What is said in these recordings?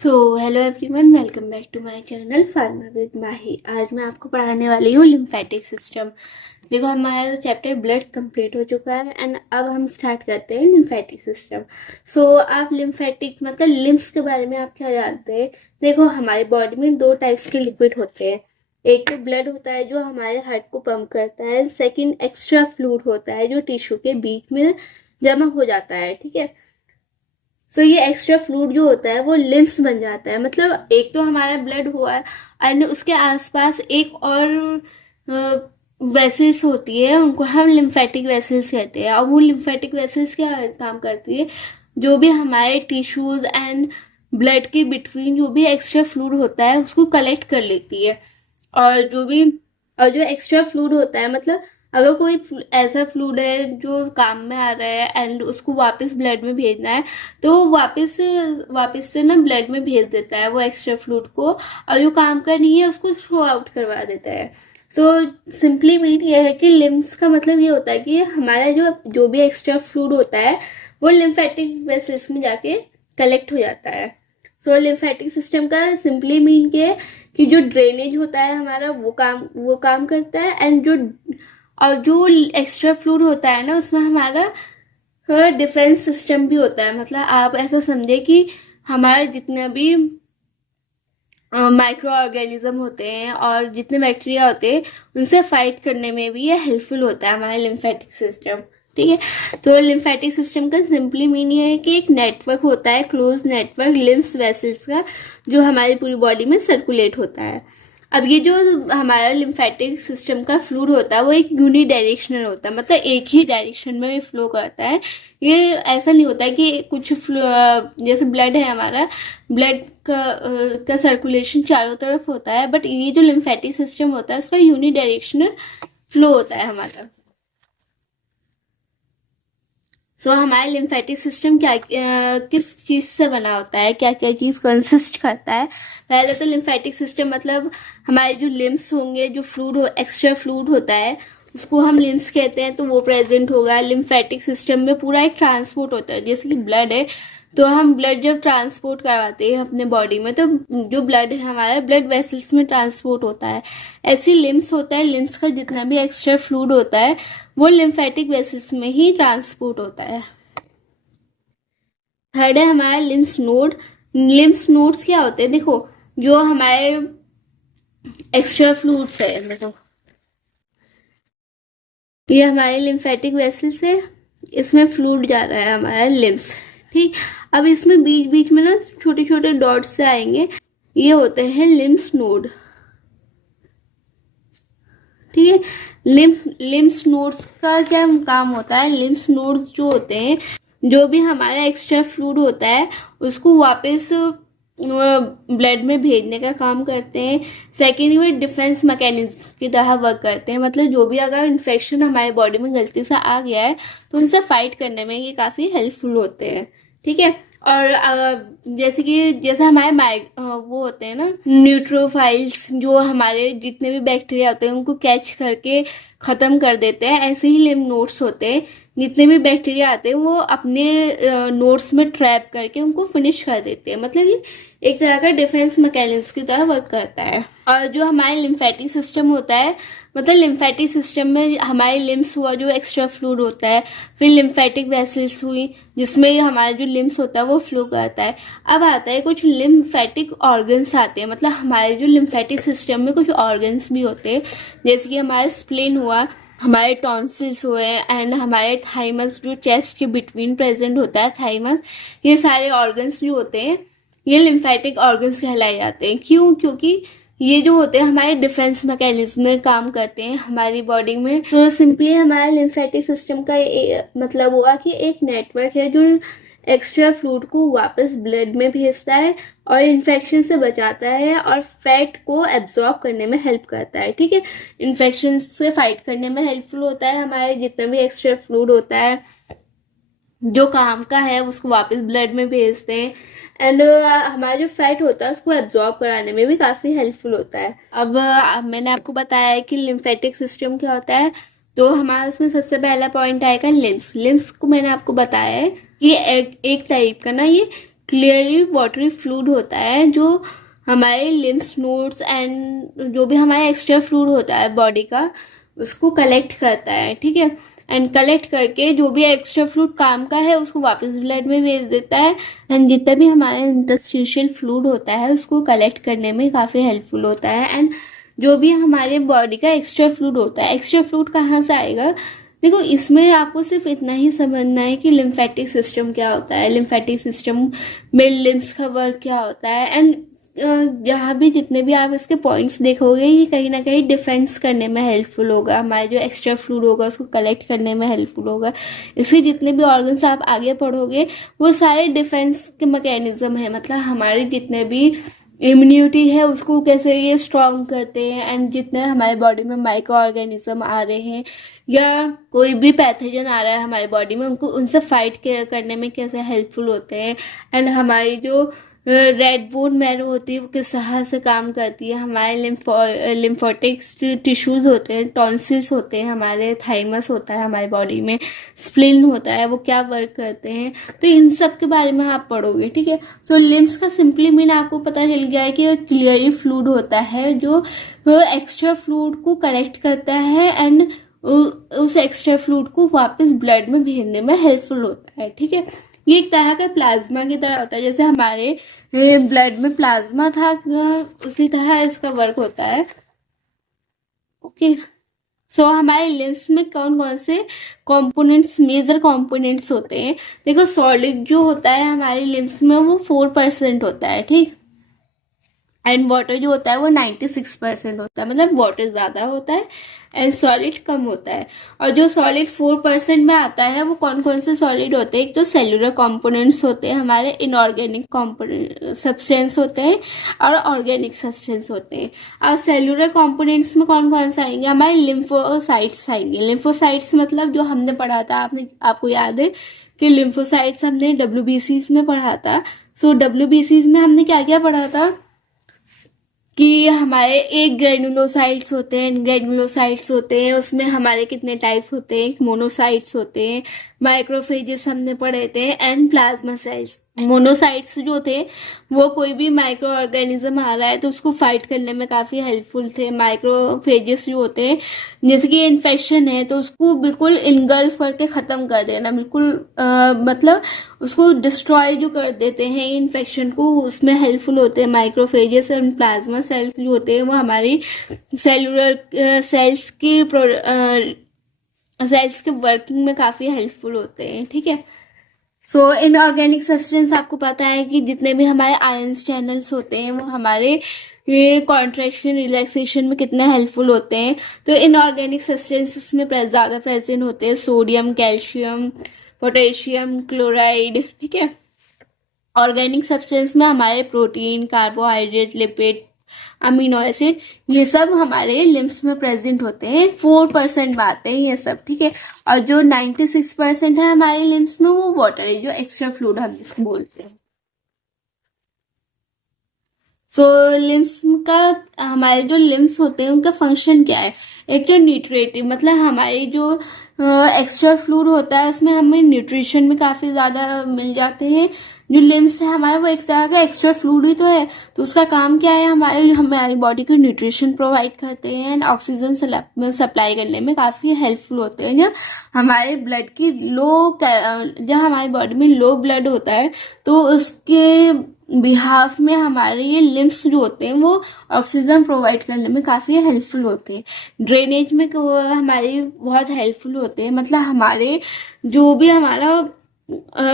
So hello everyone, welcome back to my channel pharma with Mahi. आज मैं आपको पढ़ाने वाली हूँ लिम्फेटिक सिस्टम। देखो, हमारा चैप्टर ब्लड कंप्लीट हो चुका है एंड अब हम स्टार्ट करते हैं लिम्फेटिक सिस्टम। सो आप लिम्फेटिक मतलब लिम्स के बारे में आप क्या जानते हैं? देखो, हमारी बॉडी में दो टाइप्स के लिक्विड होते हैं। एक तो ब्लड होता है जो हमारे हार्ट को पंप करता है। सेकेंड एक्स्ट्रा फ्लूइड होता है जो टिश्यू के बीच में जमा हो जाता है। ठीक है। सो ये एक्स्ट्रा फ्लूइड जो होता है वो लिम्स बन जाता है। मतलब एक तो हमारा ब्लड हुआ है एंड उसके आसपास एक और वेसल्स होती है, उनको हम लिम्फेटिक वेसल्स कहते हैं। और वो लिम्फेटिक वेसल्स क्या काम करती है? जो भी हमारे टिश्यूज एंड ब्लड के बिटवीन जो भी एक्स्ट्रा फ्लूइड होता है उसको कलेक्ट कर लेती है। और जो एक्स्ट्रा फ्लूइड होता है, मतलब अगर कोई ऐसा फ्लूइड है जो काम में आ रहा है एंड उसको वापस ब्लड में भेजना है, तो वापस वापस से ना ब्लड में भेज देता है वो एक्स्ट्रा फ्लूइड को, और जो काम का नहीं है उसको थ्रो आउट करवा देता है। सो सिंपली मीन ये है कि लिम्स का मतलब ये होता है कि हमारा जो जो भी एक्स्ट्रा फ्लूइड होता है वो लिम्फेटिक वेसल्स में जाके कलेक्ट हो जाता है। सो लिम्फेटिक सिस्टम का सिंपली मीन के कि जो ड्रेनेज होता है हमारा वो काम करता है। एंड जो एक्स्ट्रा फ्लूइड होता है ना, उसमें हमारा डिफेंस सिस्टम भी होता है। मतलब आप ऐसा समझे कि हमारे जितने भी माइक्रो ऑर्गेनिज्म होते हैं और जितने बैक्टीरिया होते हैं उनसे फाइट करने में भी ये हेल्पफुल होता है हमारा लिम्फेटिक सिस्टम। ठीक है। तो लिम्फेटिक सिस्टम का सिंपली मीन ये है कि एक नेटवर्क होता है, क्लोज नेटवर्क लिम्फ वेसल्स का, जो हमारी पूरी बॉडी में सर्कुलेट होता है। अब ये जो हमारा लिम्फेटिक सिस्टम का फ्लूइड होता है वो एक यूनि डायरेक्शनल होता है, मतलब एक ही डायरेक्शन में फ्लो करता है। ये ऐसा नहीं होता है कि कुछ जैसे ब्लड है हमारा, ब्लड का सर्कुलेशन चारों तरफ होता है, बट ये जो लिम्फेटिक सिस्टम होता है उसका यूनि डायरेक्शनल फ्लो होता है हमारा। सो हमारा लिम्फेटिक सिस्टम किस चीज से बना होता है, क्या क्या चीज कंसिस्ट करता है? पहले तो लिम्फेटिक सिस्टम मतलब हमारे जो लिम्स होंगे, जो फ्लूइड हो एक्स्ट्रा फ्लूइड होता है उसको हम लिम्स कहते हैं, तो वो प्रेजेंट होगा लिम्फेटिक सिस्टम में। पूरा एक ट्रांसपोर्ट होता है, जैसे कि ब्लड है तो हम ब्लड जब ट्रांसपोर्ट करवाते हैं अपने बॉडी में, तो जो ब्लड है हमारा ब्लड वेसल्स में ट्रांसपोर्ट होता है। ऐसे लिम्स होता है, लिम्स का जितना भी एक्स्ट्रा फ्लूइड होता है वो लिम्फेटिक वेसल्स में ही ट्रांसपोर्ट होता है। थर्ड है हमारा लिम्स नोड। लिम्स नोड्स क्या होते हैं? देखो, जो हमारे एक्स्ट्रा फ्लूइड्स है, देखो ये हमारे लिम्फेटिक वेसल्स है, इसमें फ्लूइड जा रहा है हमारा लिम्स। ठीक। अब इसमें बीच बीच में ना छोटे छोटे डॉट्स से आएंगे, ये होते हैं लिम्स नोड। ठीक है। लिम्स नोड्स का क्या काम होता है? लिम्स नोड्स जो होते हैं, जो भी हमारा एक्स्ट्रा फ्लूइड होता है उसको वापस ब्लड में भेजने का काम करते हैं। सेकेंड, वो डिफेंस मैकेनिज्म की तरह वर्क करते हैं। मतलब जो भी अगर इन्फेक्शन हमारी बॉडी में गलती से आ गया है तो उनसे फाइट करने में ये काफी हेल्पफुल होते हैं। ठीक है। और जैसे हमारे वो होते हैं ना न्यूट्रोफाइल्स, जो हमारे जितने भी बैक्टीरिया होते हैं उनको कैच करके खत्म कर देते हैं, ऐसे ही लिम्फ नोड्स होते हैं। जितने भी बैक्टीरिया आते हैं वो अपने नोड्स में ट्रैप करके उनको फिनिश कर देते हैं। मतलब ये एक तरह का डिफेंस मैकेनिज्म की तरह वर्क करता है। और जो हमारे लिम्फेटिक सिस्टम होता है, मतलब लिम्फेटिक सिस्टम में हमारे लिम्स हुआ जो एक्स्ट्रा फ्लूइड होता है, फिर लिम्फेटिक वेसल्स हुई जिसमें हमारा जो लिम्स होता है वो फ्लो करता है। अब आता है कुछ लिम्फेटिक ऑर्गन्स आते हैं, मतलब हमारे जो लिम्फेटिक सिस्टम में कुछ ऑर्गन्स भी होते हैं, जैसे कि हमारा स्प्लीन हुआ, हमारे टॉन्सिल्स हुए एंड हमारे थाइमस जो चेस्ट के बिटवीन प्रेजेंट होता है थाइमस। ये सारे ऑर्गन्स जो होते हैं ये लिम्फेटिक ऑर्गन्स कहलाए जाते हैं। क्यों? क्योंकि ये जो होते हैं हमारे डिफेंस मैकेनिज्म में काम करते हैं हमारी बॉडी में। तो सिंपली हमारा लिम्फेटिक सिस्टम का मतलब हुआ कि एक नेटवर्क है जो एक्स्ट्रा फ्लूइड को वापस ब्लड में भेजता है और इन्फेक्शन से बचाता है और फैट को एब्जॉर्ब करने में हेल्प करता है। ठीक है। इन्फेक्शन से फाइट करने में हेल्पफुल होता है। हमारे जितना भी एक्स्ट्रा फ्लूइड होता है जो काम का है उसको वापस ब्लड में भेजते हैं। एंड हमारा जो फैट होता है उसको एब्जॉर्ब कराने में भी काफी हेल्पफुल होता है। अब मैंने आपको बताया है कि लिम्फेटिक सिस्टम क्या होता है, तो हमारा उसमें सबसे पहला पॉइंट आएगा लिम्स। लिम्स को मैंने आपको बताया है कि एक टाइप का ना ये क्लियरली वाटरी फ्लूइड होता है जो हमारे लिम्फ नोड्स एंड जो भी हमारा एक्स्ट्रा फ्लूइड होता है बॉडी का उसको कलेक्ट करता है, ठीक है। एंड कलेक्ट करके जो भी एक्स्ट्रा फ्लूइड काम का है उसको वापस ब्लड में भेज देता है। एंड जितना भी हमारा इंटरस्टिशियल फ्लूइड होता है उसको कलेक्ट करने में काफ़ी हेल्पफुल होता है। एंड जो भी हमारे बॉडी का एक्स्ट्रा फ्लूइड होता है, एक्स्ट्रा फ्लूइड कहाँ से आएगा, देखो इसमें आपको सिर्फ इतना ही समझना है कि लिम्फेटिक सिस्टम क्या होता है, लिम्फेटिक सिस्टम में लिम्स का वर्क क्या होता है। एंड जहाँ भी जितने भी आप इसके पॉइंट्स देखोगे ये कहीं ना कहीं डिफेंस करने में हेल्पफुल होगा, हमारे जो एक्स्ट्रा फ्लूइड होगा उसको कलेक्ट करने में हेल्पफुल होगा। इसके जितने भी ऑर्गन्स आप आगे पढ़ोगे वो सारे डिफेंस के मैकेनिज्म है, मतलब हमारे जितने भी इम्यूनिटी है उसको कैसे ये स्ट्रॉन्ग करते हैं। एंड जितने हमारे बॉडी में माइक्रो ऑर्गेनिज्म आ रहे हैं या कोई भी पैथोजन आ रहा है हमारी बॉडी में उनको उनसे फाइट करने में कैसे हेल्पफुल होते हैं। एंड हमारी जो रेड बोन मैरो होती है वो किस तरह से काम करती है, हमारे लिम्फोटिक टिश्यूज होते हैं, टॉन्सिल्स होते हैं, हमारे थाइमस होता है हमारी बॉडी में, स्प्लिन होता है, वो क्या वर्क करते हैं, तो इन सब के बारे में आप पढ़ोगे, ठीक है। सो लिम्स का सिंपली मीन आपको पता चल गया है कि क्लियरली फ्लूइड होता है जो एक्स्ट्रा फ्लूइड को कलेक्ट करता है एंड उस एक्स्ट्रा फ्लूइड को वापस ब्लड में भेजने में हेल्पफुल होता है, ठीक है। ये एक तरह का प्लाज्मा की तरह होता है, जैसे हमारे ब्लड में प्लाज्मा था उसी तरह इसका वर्क होता है, ओके। सो हमारे लिम्स में कौन कौन से कंपोनेंट्स, मेजर कंपोनेंट्स होते हैं, देखो सॉलिड जो होता है हमारे लिम्स में वो 4% होता है, ठीक। एंड वाटर जो होता है वो 96% होता है, मतलब वाटर ज़्यादा होता है एंड सॉलिड कम होता है। और जो सॉलिड 4% में आता है वो कौन कौन से सॉलिड होते हैं, एक तो सेलुलर कंपोनेंट्स होते हैं, हमारे इनऑर्गेनिक कंपोनेंट सब्सटेंस होते हैं और ऑर्गेनिक सब्सटेंस होते हैं। और सेलुलर कंपोनेंट्स में कौन कौन से आएंगे, हमारे लिम्फोसाइट्स आएंगे। लिम्फोसाइट्स मतलब जो हमने पढ़ा था, आपको याद है कि लिम्फोसाइट्स हमने WBCs में पढ़ा था। सो WBCs में हमने क्या क्या पढ़ा था कि हमारे एक ग्रेनुलोसाइट्स होते हैं, उसमें हमारे कितने टाइप्स होते हैं, मोनोसाइट्स होते हैं, माइक्रोफेजेस हमने पढ़े थे एंड प्लाज्मा सेल्स। मोनोसाइट्स जो थे वो कोई भी माइक्रो ऑर्गेनिज्म आ रहा है तो उसको फाइट करने में काफ़ी हेल्पफुल थे। माइक्रोफेजेस जो होते हैं जैसे कि इन्फेक्शन है तो उसको बिल्कुल इनगल्फ करके ख़त्म कर देना, बिल्कुल मतलब उसको डिस्ट्रॉय जो कर देते हैं इन्फेक्शन को, उसमें हेल्पफुल होते हैं माइक्रोफेजेस। एंड प्लाज्मा सेल्स जो होते हैं वो हमारी सेलुलर सेल्स के वर्किंग में काफ़ी हेल्पफुल होते हैं, ठीक है। सो इनऑर्गेनिक सब्सटेंस आपको पता है कि जितने भी हमारे आयंस चैनल्स होते हैं वो हमारे ये कॉन्ट्रैक्शन रिलैक्सेशन में कितने हेल्पफुल होते हैं। तो इनऑर्गेनिक सब्सटेंसेस में ज़्यादा प्रेजेंट होते हैं सोडियम, कैल्शियम, पोटेशियम, क्लोराइड, ठीक है। ऑर्गेनिक सब्सटेंस में हमारे protein, carbohydrate, lipid, amino acid, ये सब हमारे लिम्स में प्रेजेंट होते हैं। 4% में आते हैं ये सब, ठीक है। और जो 96% है हमारे लिम्स में वो वाटर है, जो एक्स्ट्रा फ्लूइड हम जिसको बोलते हैं। सो लिम्स का, हमारे जो लिम्स होते हैं उनका फंक्शन क्या है, एक तो न्यूट्रिटिव, मतलब हमारे जो एक्स्ट्रा फ्लूइड होता है उसमें हमें न्यूट्रिशन भी काफ़ी ज़्यादा मिल जाते हैं। जो लिम्स है हमारा वो एक तरह का एक्स्ट्रा फ्लूइड ही तो है, तो उसका काम क्या है, हमारी बॉडी को न्यूट्रिशन प्रोवाइड करते हैं एंड ऑक्सीजन सप्लाई करने में काफ़ी हेल्पफुल होते हैं। जब हमारे ब्लड की जब हमारी बॉडी में लो ब्लड होता है तो उसके बिहाफ में हमारे ये लिम्स जो होते हैं वो ऑक्सीजन प्रोवाइड करने में काफ़ी हेल्पफुल होते हैं। ड्रेनेज में हमारे बहुत हेल्पफुल होते हैं, मतलब हमारे जो भी हमारा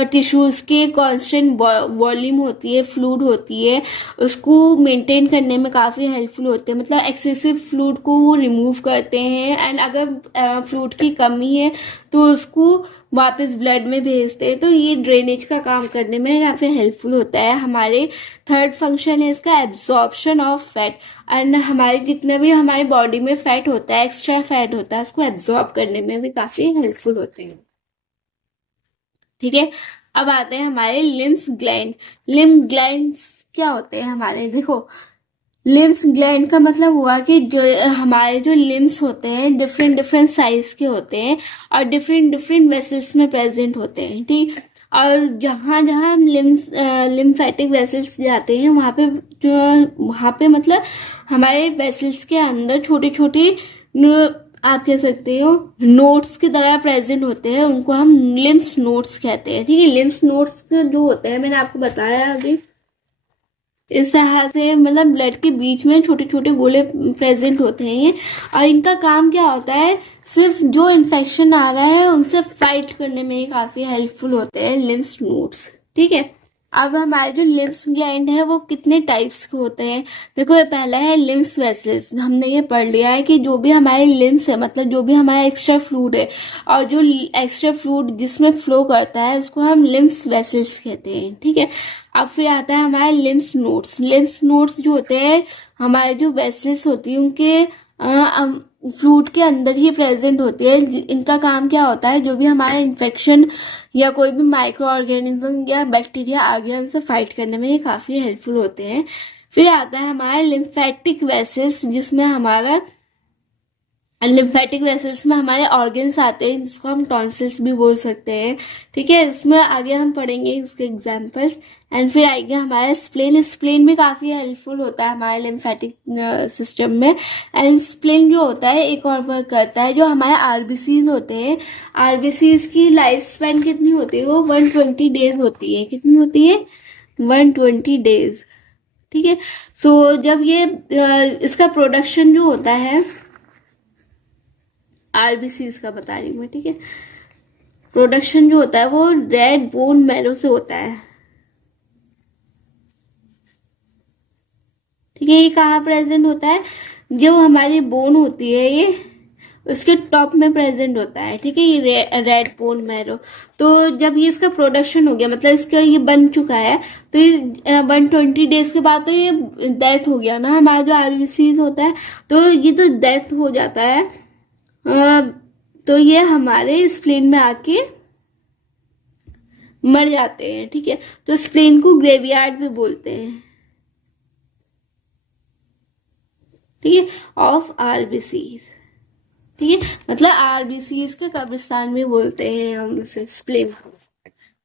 टिश्यूज़ के कांस्टेंट वॉल्यूम होती है, फ्लूइड होती है, उसको मेंटेन करने में काफ़ी हेल्पफुल होते हैं, मतलब एक्सेसिव फ्लूइड को वो रिमूव करते हैं। एंड अगर फ्लूइड की कमी है तो उसको वापस ब्लड में भेजते हैं, तो ये ड्रेनेज का काम करने में यहाँ पे हेल्पफुल होता है। हमारे थर्ड फंक्शन है इसका एब्जॉर्प्शन ऑफ फैट, एंड हमारे जितने भी हमारी बॉडी में फैट होता है, एक्स्ट्रा फैट होता है, उसको एब्जॉर्ब करने में भी काफ़ी हेल्पफुल होते हैं, ठीक है। अब आते हैं हमारे लिम्स ग्लैंड। लिम्फ ग्लैंड्स क्या होते हैं हमारे, देखो लिम्स ग्लैंड का मतलब हुआ कि हमारे जो लिम्स होते हैं डिफरेंट साइज के होते हैं और डिफरेंट वेसल्स में प्रेजेंट होते हैं, ठीक। और जहाँ जहाँ हम लिम्फेटिक वेसल्स जाते हैं वहाँ पे मतलब हमारे वेसल्स के अंदर छोटे छोटे आप कह सकते हो नोट्स की तरह प्रेजेंट होते हैं, उनको हम लिम्फ नोट्स कहते हैं। ठीक है, लिम्फ नोट्स जो होते हैं मैंने आपको बताया अभी, इस तरह से मतलब ब्लड के बीच में छोटे छोटे गोले प्रेजेंट होते हैं और इनका काम क्या होता है, सिर्फ जो इन्फेक्शन आ रहा है उनसे फाइट करने में काफी हेल्पफुल होते हैं लिम्फ नोड्स। ठीक है, अब हमारे जो लिम्फ ग्लैंड है वो कितने टाइप्स के होते हैं। देखो, ये पहला है लिम्फ वेसल्स। हमने ये पढ़ लिया है कि जो भी हमारे लिम्फ है मतलब जो भी हमारा एक्स्ट्रा फ्लूइड है और जो एक्स्ट्रा फ्लूइड जिसमें फ्लो करता है उसको हम लिम्फ वेसल्स कहते हैं। ठीक है, अब फिर आता है हमारे लिम्फ नोड्स। लिम्फ नोड्स जो होते हैं हमारे जो वेसल्स होती है उनके फ्लूइड के अंदर ही प्रेजेंट होती है। इनका काम क्या होता है, जो भी हमारा इन्फेक्शन या कोई भी माइक्रो ऑर्गेनिज्म या बैक्टीरिया आ गया उनसे फाइट करने में ये काफी हेल्पफुल होते हैं। फिर आता है हमारा लिम्फेटिक वेसल्स, जिसमें हमारा लिम्फेटिक वेसल्स में हमारे ऑर्गन्स आते हैं जिसको हम टॉन्सिल्स भी बोल सकते हैं। ठीक है, इसमें आगे हम पढ़ेंगे इसके एग्जांपल्स। एंड फिर आएगा हमारा स्प्लेन। स्प्लेन भी काफी हेल्पफुल होता है हमारे लिम्फेटिक सिस्टम में। एंड स्प्लेन जो होता है एक और वर्क करता है, जो हमारे आरबीसीज होते हैं, आरबीसीज की लाइफ स्पैन कितनी होती है, वो 120 डेज होती है। कितनी होती है, 120 डेज। ठीक है, सो जब ये इसका प्रोडक्शन जो होता है आरबीसीज का बता रही हूँ मैं। ठीक है, प्रोडक्शन जो होता है वो रेड बोन मैरो से होता है। ठीक है, ये कहाँ प्रेजेंट होता है, जो हमारी बोन होती है ये उसके टॉप में प्रेजेंट होता है। ठीक है, ये रेड बोन मैरो। तो जब ये इसका प्रोडक्शन हो गया मतलब इसका ये बन चुका है, तो ये 120 डेज के बाद तो ये डेथ हो गया ना हमारा जो आरबीसीज होता है, तो ये तो डेथ हो जाता है। तो ये हमारे स्प्लेन में आके मर जाते हैं। ठीक है, तो स्प्लेन को ग्रेवयार्ड भी बोलते हैं। ठीक है, ऑफ आरबीसीज। ठीक है, मतलब आरबीसीज के कब्रिस्तान भी बोलते हैं हम उसे, स्प्लेन।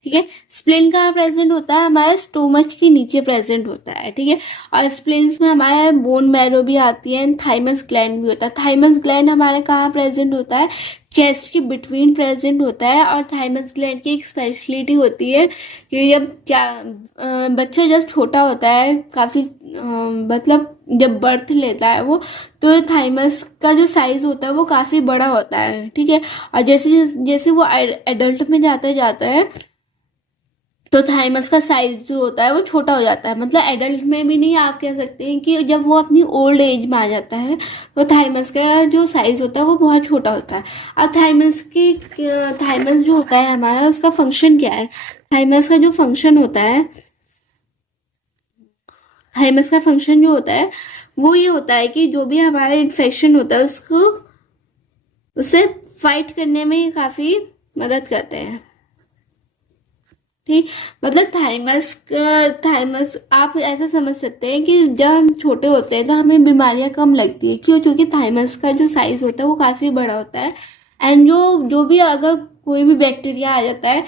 ठीक है, स्प्लेन कहाँ प्रेजेंट होता है, हमारे स्टोमच के नीचे प्रेजेंट होता है। ठीक है, और स्प्लेन्स में हमारे बोन मैरो भी आती है, थाइमस ग्लैंड भी होता है। थाइमस ग्लैंड हमारे कहाँ प्रेजेंट होता है, चेस्ट के बिटवीन प्रेजेंट होता है। और थाइमस ग्लैंड की एक स्पेशलिटी होती है कि जब बच्चा जब छोटा होता है काफी मतलब जब बर्थ लेता है वो, तो थाइमस का जो साइज होता है वो काफी बड़ा होता है। ठीक है, और जैसे जैसे वो एडल्ट में जाता है तो थाइमस का साइज जो होता है वो छोटा हो जाता है। मतलब एडल्ट में भी नहीं, आप कह सकते हैं कि जब वो अपनी ओल्ड एज में आ जाता है तो थाइमस का जो साइज होता है वो बहुत छोटा होता है। और थाइमस जो होता है हमारा, उसका फंक्शन क्या है, थाइमस का जो फंक्शन होता है, थाइमस का फंक्शन जो होता है वो ये होता है कि जो भी हमारा इन्फेक्शन होता है उससे फाइट करने में काफी मदद करते हैं। ठीक, मतलब थाइमस आप ऐसा समझ सकते हैं कि जब हम छोटे होते हैं तो हमें बीमारियां कम लगती है। क्यों, क्योंकि थाइमस का जो साइज होता है वो काफी बड़ा होता है। एंड जो भी अगर कोई भी बैक्टीरिया आ जाता है,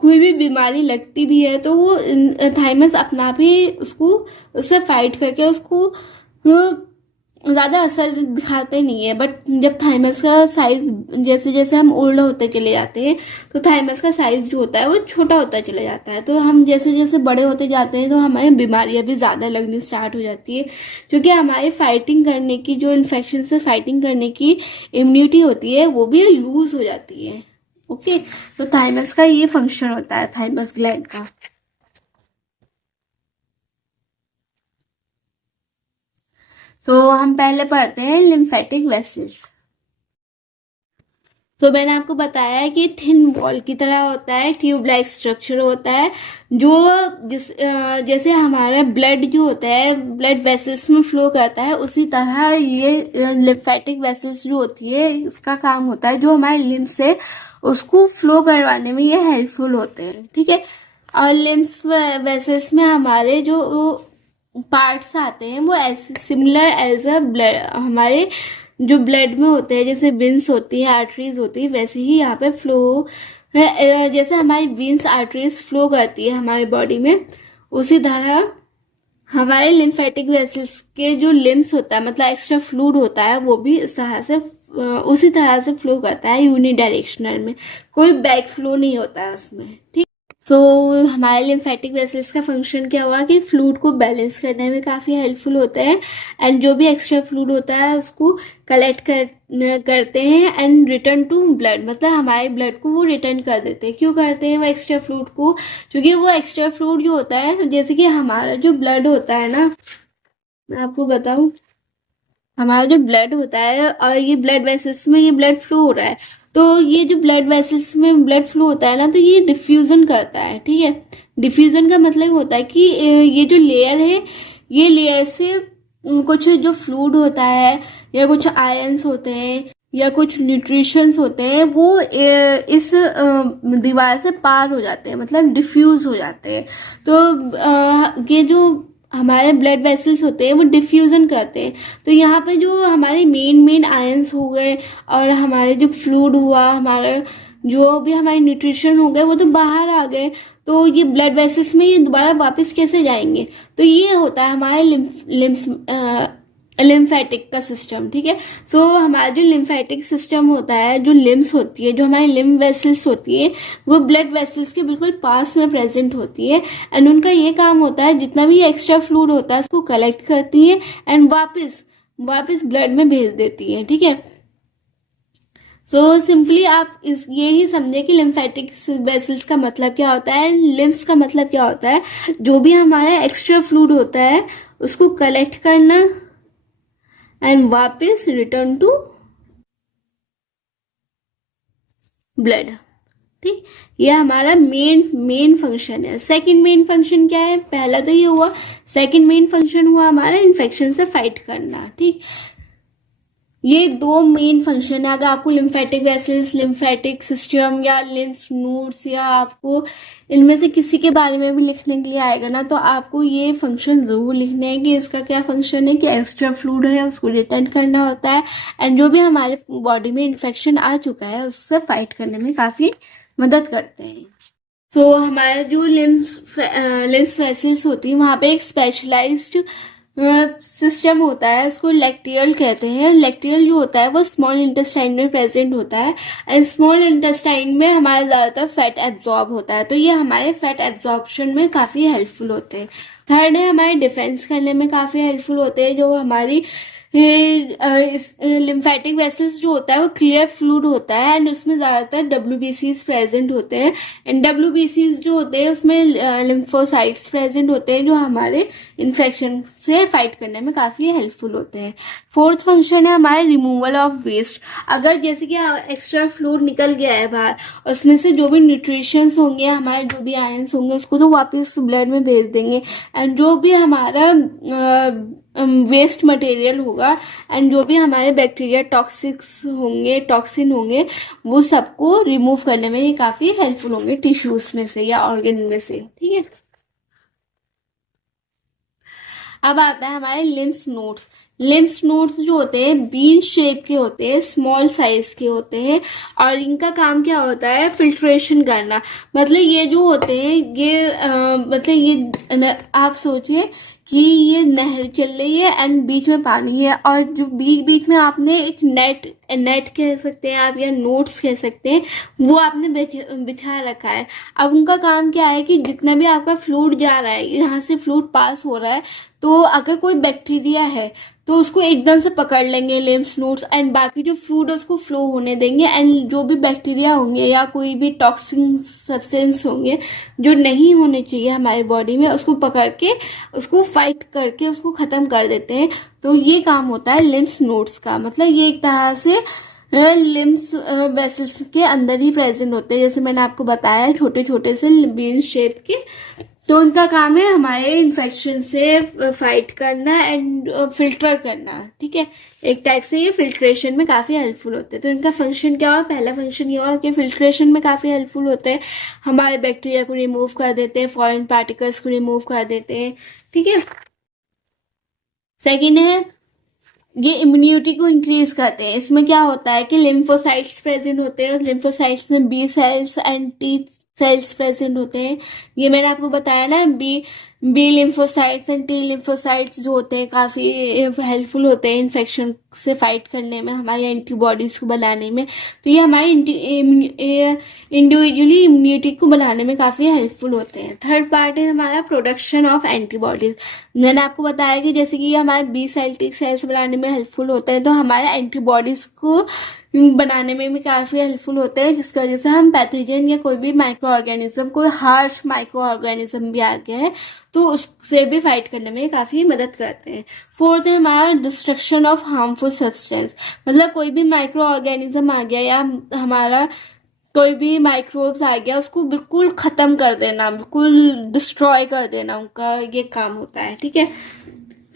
कोई भी बीमारी लगती भी है, तो वो थाइमस अपना आप ही उससे फाइट करके उसको ज्यादा असर दिखाते नहीं है। बट जब थाइमस का साइज जैसे जैसे हम ओल्ड होते चले जाते हैं तो थाइमस का साइज जो होता है वो छोटा होता चला जाता है। तो हम जैसे जैसे बड़े होते जाते हैं तो हमारी बीमारियां भी ज्यादा लगनी स्टार्ट हो जाती है, क्योंकि हमारी फाइटिंग करने की, जो इन्फेक्शन से फाइटिंग करने की इम्यूनिटी होती है वो भी लूज हो जाती है। ओके, तो थाइमस का ये फंक्शन होता है, थाइमस ग्लैंड का। तो हम पहले पढ़ते हैं लिम्फेटिक वेसल्स। तो मैंने आपको बताया है कि थिन वॉल की तरह होता है, ट्यूब लाइक स्ट्रक्चर होता है, जो जैसे हमारा ब्लड जो होता है ब्लड वेसल्स में फ्लो करता है, उसी तरह ये लिम्फेटिक वेसल्स जो होती है इसका काम होता है, जो हमारे लिम्फ से उसको फ्लो करवाने में ये हेल्पफुल होते हैं। ठीक है, और लिम्फ वेसल्स में हमारे जो पार्ट्स आते हैं वो ऐसे सिमिलर एज अ ब्लड, हमारे जो ब्लड में होते हैं, जैसे विंस होती है, आर्टरीज होती है, वैसे ही यहाँ पे फ्लो जैसे हमारी वेन्स आर्टरीज फ्लो करती है हमारी बॉडी में, उसी तरह हमारे लिम्फेटिक वेसल्स के जो लिम्स होता है, मतलब एक्स्ट्रा फ्लूइड होता है, वो भी इस तरह से उसी तरह से फ्लो करता है यूनिडायरेक्शनल में, कोई बैक फ्लो नहीं होता है उसमें। ठीक। सो हमारे लिम्फेटिक वेसल्स का फंक्शन क्या हुआ कि फ्लूइड को बैलेंस करने में काफ़ी हेल्पफुल होता है, एंड जो भी एक्स्ट्रा फ्लूइड होता है उसको कलेक्ट करते हैं एंड रिटर्न टू ब्लड, मतलब हमारे ब्लड को वो रिटर्न कर देते हैं। क्यों करते हैं वो एक्स्ट्रा फ्लूइड को? क्योंकि वो एक्स्ट्रा फ्लूइड जो होता है, जैसे कि हमारा जो ब्लड होता है ना, मैं आपको बताऊं, हमारा जो ब्लड होता है और ये ब्लड वेसल्स में ये ब्लड फ्लो हो रहा है, तो ये जो ब्लड वेसल्स में ब्लड फ्लो होता है ना, तो ये डिफ्यूजन करता है। ठीक है, डिफ्यूजन का मतलब होता है कि ये जो लेयर है, ये लेयर से कुछ जो फ्लूइड होता है या कुछ आयंस होते हैं या कुछ न्यूट्रिशंस होते हैं, वो इस दीवार से पार हो जाते हैं, मतलब डिफ्यूज हो जाते हैं। तो ये जो हमारे ब्लड वेसल्स होते हैं वो डिफ्यूजन करते हैं। तो यहाँ पे जो हमारे मेन आयंस हो गए और हमारे जो फ्लूइड हुआ, हमारा जो भी हमारे न्यूट्रिशन हो गए, वो तो बाहर आ गए। तो ये ब्लड वेसल्स में ये दोबारा वापस कैसे जाएंगे? तो ये होता है हमारे लिम्फेटिक का सिस्टम। ठीक है, सो हमारा जो लिम्फेटिक सिस्टम होता है, जो लिम्स होती है, जो हमारी लिम्फ वेसल्स होती है, वो ब्लड वेसल्स के बिल्कुल पास में प्रेजेंट होती है, एंड उनका ये काम होता है जितना भी एक्स्ट्रा फ्लूइड होता है उसको कलेक्ट करती है एंड वापस ब्लड में भेज देती है। ठीक है, सो सिंपली आप ये ही समझे कि लिम्फेटिक वेसल्स का मतलब क्या होता है, लिम्स का मतलब क्या होता है। जो भी हमारा एक्स्ट्रा फ्लूइड होता है उसको कलेक्ट करना एंड वापस रिटर्न टू ब्लड। ठीक, ये हमारा मेन फंक्शन है। सेकंड मेन फंक्शन क्या है? पहला तो ये हुआ, सेकंड मेन फंक्शन हुआ हमारा इन्फेक्शन से फाइट करना। ठीक, ये दो मेन फंक्शन है। अगर आपको लिम्फेटिक वेसल्स, लिम्फेटिक सिस्टम या लिम्फ नोड्स या आपको इनमें से किसी के बारे में भी लिखने के लिए आएगा ना, तो आपको ये फंक्शन जरूर लिखने हैं कि इसका क्या फंक्शन है, कि एक्स्ट्रा फ्लूइड है उसको रिटर्न करना होता है, एंड जो भी हमारे बॉडी में इन्फेक्शन आ चुका है उससे फाइट करने में काफी मदद करते हैं। सो हमारा जो लिम्फ वेसल्स होती है, वहाँ पे एक स्पेशलाइज्ड सिस्टम होता है, उसको लैक्टियल कहते हैं। लैक्टियल जो होता है वो स्मॉल इंटेस्टाइन में प्रेजेंट होता है, एंड स्मॉल इंटेस्टाइन में हमारा ज़्यादातर फैट एब्जॉर्ब होता है, तो ये हमारे फैट एब्जॉर्प्शन में काफ़ी हेल्पफुल होते हैं। थर्ड है हमारे डिफेंस करने में काफ़ी हेल्पफुल होते हैं। जो हमारी लिम्फेटिक वेसल्स जो होता है वो क्लियर फ्लूइड होता है, एंड उसमें ज़्यादातर WBCs प्रेजेंट होते हैं, एंड WBCs जो होते हैं उसमें लिम्फोसाइट्स प्रेजेंट होते हैं, जो हमारे इन्फेक्शन से फाइट करने में काफ़ी हेल्पफुल होते हैं। फोर्थ फंक्शन है हमारे रिमूवल ऑफ वेस्ट। अगर जैसे कि एक्स्ट्रा फ्लूइड निकल गया है बाहर, उसमें से जो भी न्यूट्रिशंस होंगे, हमारे जो भी आयंस होंगे, उसको तो वापस ब्लड में भेज देंगे, एंड जो भी हमारा वेस्ट मटेरियल होगा एंड जो भी हमारे बैक्टीरिया टॉक्सिक्स होंगे, टॉक्सिन होंगे, वो सबको रिमूव करने में ये काफ़ी हेल्पफुल होंगे टिश्यूज में से या ऑर्गन में से। ठीक है, अब आता है हमारे लिम्फ नोड्स। लिम्फ नोड्स जो होते हैं बीन शेप के होते हैं, स्मॉल साइज के होते हैं, और इनका काम क्या होता है? फिल्ट्रेशन करना। मतलब ये जो होते हैं ये मतलब ये आप सोचिए कि ये नहर चल रही है एंड बीच में पानी है, और जो बीच में आपने एक नेट कह सकते हैं आप या नोट्स कह सकते हैं, वो आपने बिछा रखा है। अब उनका काम क्या है कि जितना भी आपका फ्लूइड जा रहा है, यहाँ से फ्लूइड पास हो रहा है, तो अगर कोई बैक्टीरिया है तो उसको एकदम से पकड़ लेंगे लिम्फ नोड्स, एंड बाकी जो फ्लूइड उसको फ्लो होने देंगे, एंड जो भी बैक्टीरिया होंगे या कोई भी टॉक्सिन सब्सटेंस होंगे जो नहीं होने चाहिए हमारी बॉडी में, उसको पकड़ के उसको फाइट करके उसको खत्म कर देते हैं। तो ये काम होता है लिम्फ नोड्स का। मतलब ये एक तरह से लिम्फ वेसल्स के अंदर ही प्रेजेंट होते हैं, जैसे मैंने आपको बताया, छोटे छोटे से बीन शेप के। तो उनका काम है हमारे इन्फेक्शन से फाइट करना एंड फिल्टर करना। ठीक है, एक टाइप से ये फिल्ट्रेशन में काफ़ी हेल्पफुल होते हैं। तो इनका फंक्शन क्या हुआ? पहला फंक्शन ये हुआ कि फिल्ट्रेशन में काफ़ी हेल्पफुल होते हैं, हमारे बैक्टीरिया को रिमूव कर देते हैं, फॉरेन पार्टिकल्स को रिमूव कर देते हैं। ठीक है, सेकेंड है ये इम्यूनिटी को इंक्रीज करते हैं। इसमें क्या होता है कि लिम्फोसाइट्स प्रेजेंट होते हैं, लिम्फोसाइट्स में B cells and T cells present होते हैं। ये मैंने आपको बताया ना, B lymphocytes and T lymphocytes जो होते हैं काफ़ी हेल्पफुल होते हैं इन्फेक्शन से फाइट करने में, हमारी एंटीबॉडीज़ को बनाने में। तो ये हमारी इंडिविजुअली इम्यूनिटी को बनाने में काफ़ी हेल्पफुल होते हैं। थर्ड पार्ट है हमारा प्रोडक्शन ऑफ एंटीबॉडीज़। मैंने आपको बताया कि जैसे कि ये हमारे बी सेल टी सेल्स बनाने में हेल्पफुल होते हैं, तो हमारे एंटीबॉडीज़ को बनाने में भी काफ़ी हेल्पफुल होते हैं, जिसकी वजह से हम पैथोजन या कोई भी माइक्रो ऑर्गेनिज्म, कोई हार्श माइक्रो ऑर्गेनिज्म भी आ गया है तो उससे भी फाइट करने में काफ़ी मदद करते हैं। फोर्थ है हमारा डिस्ट्रक्शन ऑफ हार्मफुल सब्सटेंस। मतलब कोई भी माइक्रो ऑर्गेनिज्म आ गया या हमारा कोई भी माइक्रोब्स आ गया, उसको बिल्कुल ख़त्म कर देना, बिल्कुल डिस्ट्रॉय कर देना, उनका ये काम होता है। ठीक है।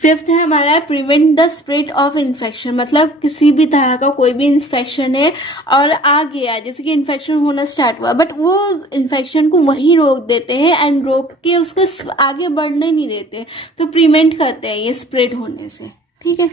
फिफ्थ है हमारा prevent the spread of infection. मतलब किसी भी तरह का कोई भी इन्फेक्शन है और आ गया, जैसे कि इन्फेक्शन होना स्टार्ट हुआ, बट वो इन्फेक्शन को वहीं रोक देते हैं एंड रोक के उसको आगे बढ़ने नहीं देते, तो प्रिवेंट करते हैं ये स्प्रेड होने से। ठीक है।